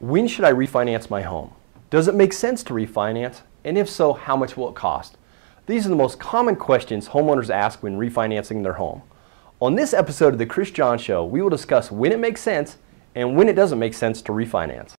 When should I refinance my home? Does it make sense to refinance? And if so, how much will it cost? These are the most common questions homeowners ask when refinancing their home. On this episode of The Chris John Show, we will discuss when it makes sense and when it doesn't make sense to refinance.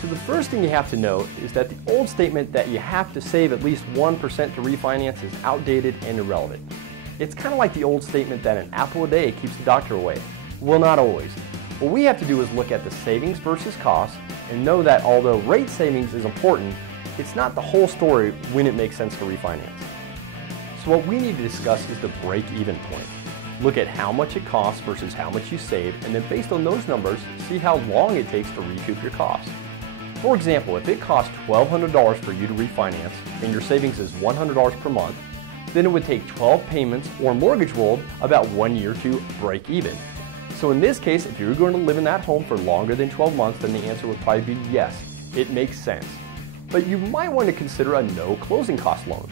So the first thing you have to note is that the old statement that you have to save at least 1% to refinance is outdated and irrelevant. It's kind of like the old statement that an apple a day keeps the doctor away. Well, not always. What we have to do is look at the savings versus costs and know that although rate savings is important, it's not the whole story when it makes sense to refinance. So what we need to discuss is the break-even point. Look at how much it costs versus how much you save, and then based on those numbers, see how long it takes to recoup your costs. For example, if it costs $1,200 for you to refinance and your savings is $100 per month, then it would take 12 payments or mortgage rolled about 1 year to break even. So in this case, if you're going to live in that home for longer than 12 months, then the answer would probably be yes, it makes sense. But you might want to consider a no closing cost loan.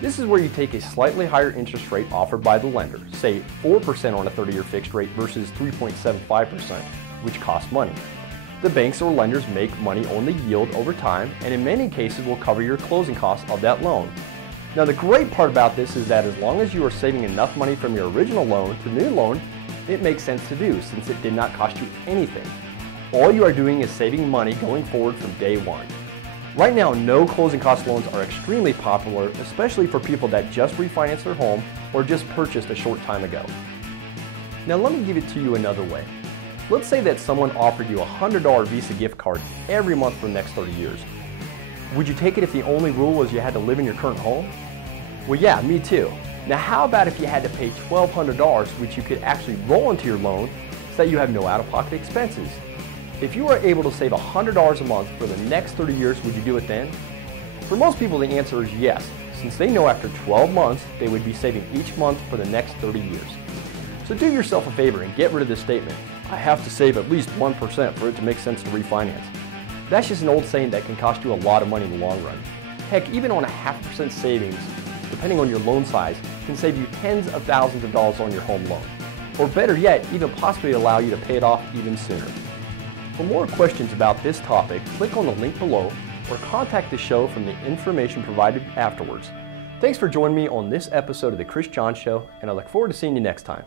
This is where you take a slightly higher interest rate offered by the lender, say 4% on a 30-year fixed rate versus 3.75%, which costs money. The banks or lenders make money on the yield over time, and in many cases will cover your closing costs of that loan. Now the great part about this is that as long as you are saving enough money from your original loan to the new loan, it makes sense to do since it did not cost you anything. All you are doing is saving money going forward from day one. Right now, no closing cost loans are extremely popular, especially for people that just refinanced their home or just purchased a short time ago. Now let me give it to you another way. Let's say that someone offered you a $100 Visa gift card every month for the next 30 years. Would you take it if the only rule was you had to live in your current home? Well, yeah, me too. Now how about if you had to pay $1,200, which you could actually roll into your loan so that you have no out-of-pocket expenses? If you were able to save $100 a month for the next 30 years, would you do it then? For most people, the answer is yes, since they know after 12 months they would be saving each month for the next 30 years. So do yourself a favor and get rid of this statement, I have to save at least 1% for it to make sense to refinance. That's just an old saying that can cost you a lot of money in the long run. Heck, even on a 0.5% savings, depending on your loan size, can save you tens of thousands of dollars on your home loan. Or better yet, even possibly allow you to pay it off even sooner. For more questions about this topic, click on the link below or contact the show from the information provided afterwards. Thanks for joining me on this episode of The Chris John Show, and I look forward to seeing you next time.